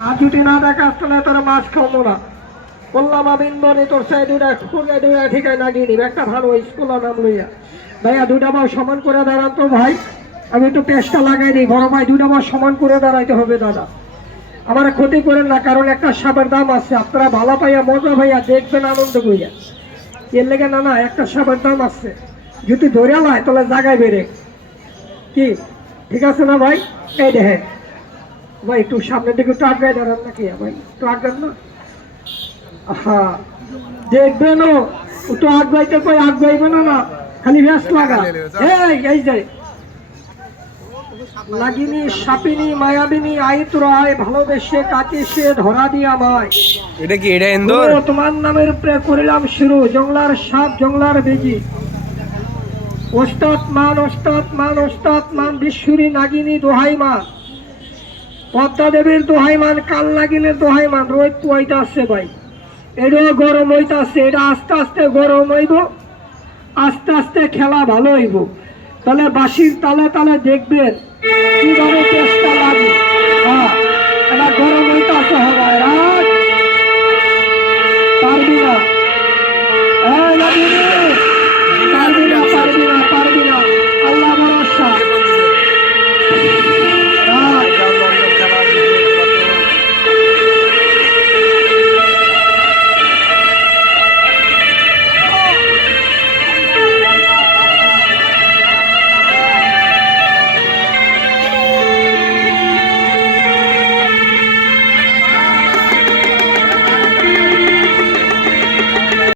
আর যদি না দেখা আসলে তোর মাছ খাবো না বললাম আমি ইন্দরে তোর সাই দুটা খুঁড়ে দুটা ঠিকায় লাগিয়ে নিব একটা ভালো স্কুল নাম লইয়া ভাইয়া দুটা মাস সমান করে দাঁড়ান তো ভাই আমি একটু পেস্টটা লাগাই দিই বড় ভাই দুটা মাস সমান করে দাঁড়াইতে হবে দাদা আমার ক্ষতি করেন না কারণ একটা সাপের দাম আছে আপনারা ভালো পাইয়া মজা ভাইয়া দেখবেন আনন্দ করিয়া এর লেগে না না একটা সাপের দাম আছে যদি ধরে লায় তাহলে জায়গায় বেড়ে কি ঠিক আছে না ভাই এই দেখে ভাই একটু সামনের দিকে একটু আগে দাঁড়ান নাকি ভাই একটু আগান না হ্যাঁ দেখবেন একটু আগাইতে কই আগাইবে না খালি ব্যাস লাগা এই যে লাগিনি সাপিনি মায়াবিনী আইতুর আয় ভালোবেসে কাকে সে ধরা দিয়া মায় এটা কি এটা ইন্দোর তোমার নামের উপরে করিলাম শুরু জংলার সাপ জংলার বেজি ওস্তাদ মান বিশ্বরী নাগিনী দোহাই মান পদ্মা দেবীর দোহাই মান কাল নাগিনের দোহাই মান রোদ পোয়াইতে আসছে ভাই এটাও গরম হইতে আসছে এটা আস্তে আস্তে গরম হইব আস্তে আস্তে খেলা ভালো হইব তাহলে বাঁশির তালে তালে দেখবেন কিভাবে চেষ্টা লাগে হ্যাঁ